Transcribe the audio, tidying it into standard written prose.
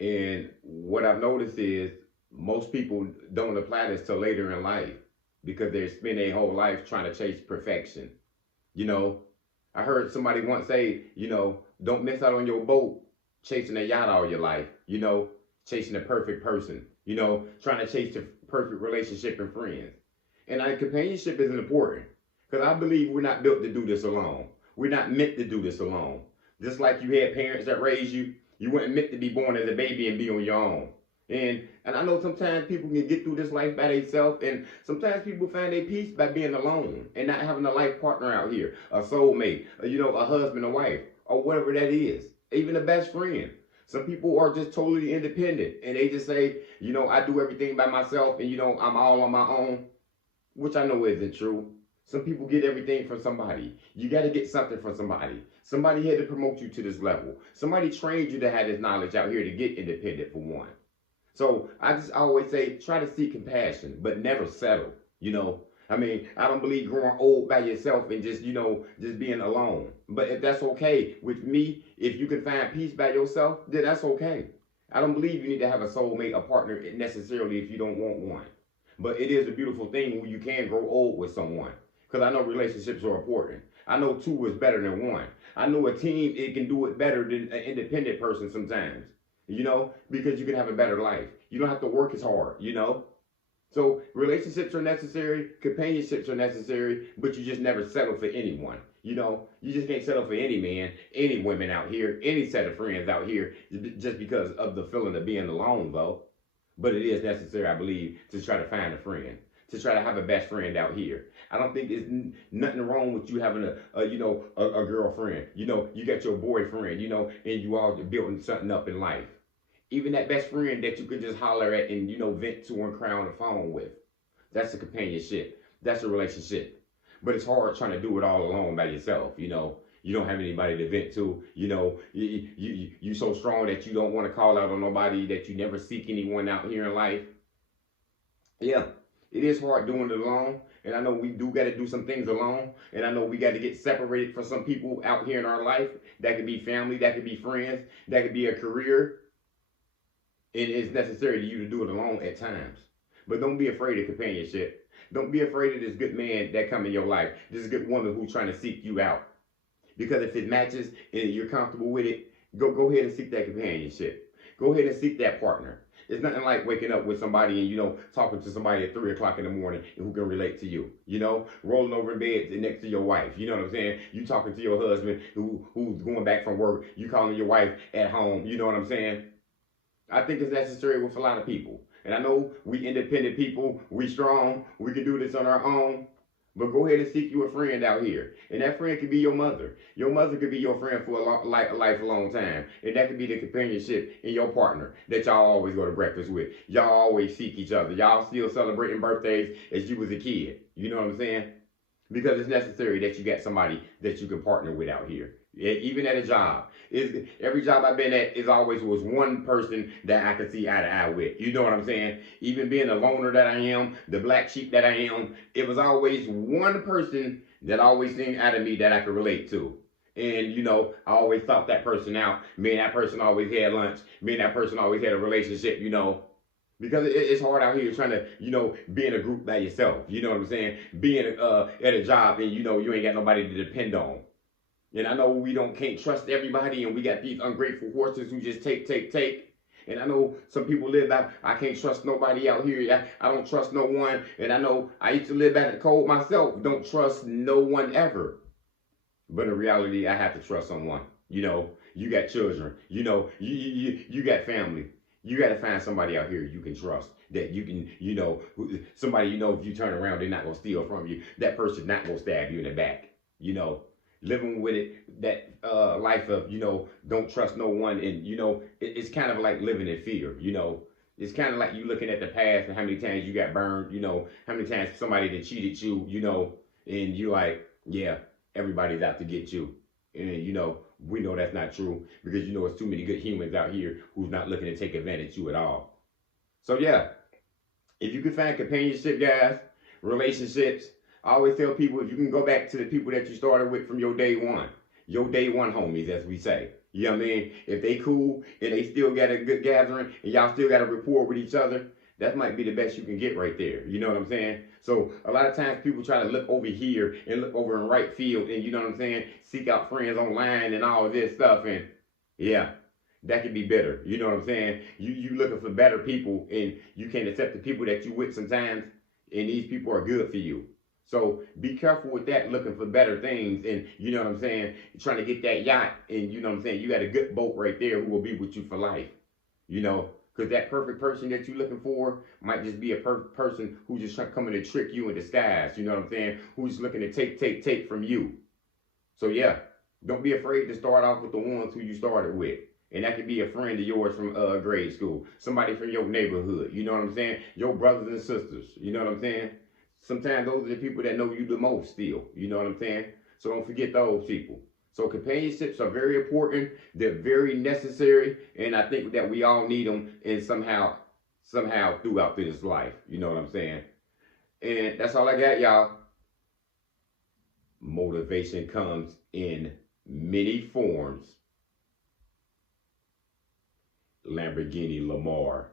And what I've noticed is most people don't apply this till later in life because they spend their whole life trying to chase perfection. You know, I heard somebody once say, don't miss out on your boat chasing a yacht all your life, chasing a perfect person, trying to chase the perfect relationship and friends. And companionship is important because I believe we're not built to do this alone. We're not meant to do this alone. Just like you had parents that raised you, you weren't meant to be born as a baby and be on your own. And I know sometimes people can get through this life by themselves, and sometimes people find their peace by being alone and not having a life partner out here, a soulmate, a husband, a wife, or whatever that is, even a best friend. Some people are just totally independent and they just say, I do everything by myself and I'm all on my own, which I know isn't true. Some people get everything from somebody. You got to get something from somebody. Somebody had to promote you to this level. Somebody trained you to have this knowledge out here to get independent for one. So I just always say try to seek compassion, but never settle. I don't believe growing old by yourself and just being alone. But if that's okay with me, if you can find peace by yourself, then that's okay. I don't believe you need to have a soulmate, a partner necessarily if you don't want one. But it is a beautiful thing when you can grow old with someone. Because I know relationships are important. I know two is better than one. I know a team, it can do it better than an independent person sometimes. Because you can have a better life. You don't have to work as hard. So relationships are necessary, companionships are necessary, but you just never settle for anyone. You just can't settle for any man, any women out here, any set of friends out here, just because of the feeling of being alone, though. But it is necessary, I believe, to try to find a friend, to try to have a best friend out here. I don't think there's nothing wrong with you having a girlfriend. You got your boyfriend, and you all building something up in life. Even that best friend that you could just holler at and vent to and cry on the phone with. That's a companionship. That's a relationship. But it's hard trying to do it all alone by yourself. You don't have anybody to vent to. You so strong that you don't want to call out on nobody, that you never seek anyone out here in life. Yeah, it is hard doing it alone. And I know we do got to do some things alone. And I know we got to get separated from some people out here in our life. That could be family, that could be friends, that could be a career. It is necessary to you to do it alone at times. But don't be afraid of companionship. Don't be afraid of this good man that come in your life, this good woman who's trying to seek you out. Because if it matches and you're comfortable with it, go ahead and seek that companionship. Go ahead and seek that partner. It's nothing like waking up with somebody and talking to somebody at 3 o'clock in the morning and who can relate to you. Rolling over in bed next to your wife. You know what I'm saying? You talking to your husband who's going back from work. You calling your wife at home. You know what I'm saying? I think it's necessary with a lot of people. And I know we independent people, we strong, we can do this on our own. But go ahead and seek you a friend out here. And that friend could be your mother. Your mother could be your friend for a lifelong time. And that could be the companionship in your partner that y'all always go to breakfast with. Y'all always seek each other. Y'all still celebrating birthdays as you was a kid. You know what I'm saying? Because it's necessary that you got somebody that you can partner with out here. Even at a job. Every job I've been at is always was one person that I could see eye to eye with. You know what I'm saying? Even being the loner that I am, the black sheep that I am, it was always one person that always seemed out of me that I could relate to. And, I always thought that person out. Me and that person always had lunch. Me and that person always had a relationship, because it's hard out here trying to, be in a group by yourself. You know what I'm saying? Being at a job and, you ain't got nobody to depend on. And I know we can't trust everybody, and we got these ungrateful horses who just take. And I know some people live out, I can't trust nobody out here. I don't trust no one. And I know I used to live out in the cold myself. Don't trust no one ever. But in reality, I have to trust someone. You got children. You got family. You got to find somebody out here you can trust, that you can, somebody, if you turn around, they're not going to steal from you. That person not going to stab you in the back, living with it, that life of, don't trust no one. And, it's kind of like living in fear, It's kind of like you looking at the past and how many times you got burned, how many times somebody that cheated you, and you like, yeah, everybody's out to get you. And, we know that's not true because, it's too many good humans out here who's not looking to take advantage of you at all. So, yeah, if you can find companionship, guys, relationships, I always tell people, if you can go back to the people that you started with from your day one homies, as we say. You know what I mean? If they cool and they still got a good gathering and y'all still got a rapport with each other, that might be the best you can get right there. You know what I'm saying? So a lot of times people try to look over here and look over in right field and you know what I'm saying, seek out friends online and all of this stuff and yeah, that could be better. You know what I'm saying? You looking for better people and you can't accept the people that you with sometimes and these people are good for you. So be careful with that, looking for better things, and you know what I'm saying, trying to get that yacht, and you know what I'm saying, you got a good boat right there who will be with you for life. You know, because that perfect person that you're looking for might just be a perfect person who's just coming to trick you in disguise. You know what I'm saying? Who's looking to take from you. So yeah, don't be afraid to start off with the ones who you started with. And that could be a friend of yours from grade school, somebody from your neighborhood. You know what I'm saying? Your brothers and sisters. You know what I'm saying? Sometimes those are the people that know you the most still. You know what I'm saying? So don't forget those people. So companionships are very important. They're very necessary, and I think that we all need them in somehow throughout this life. You know what I'm saying? And that's all I got, y'all. Motivation comes in many forms. Lamborghini Lamar.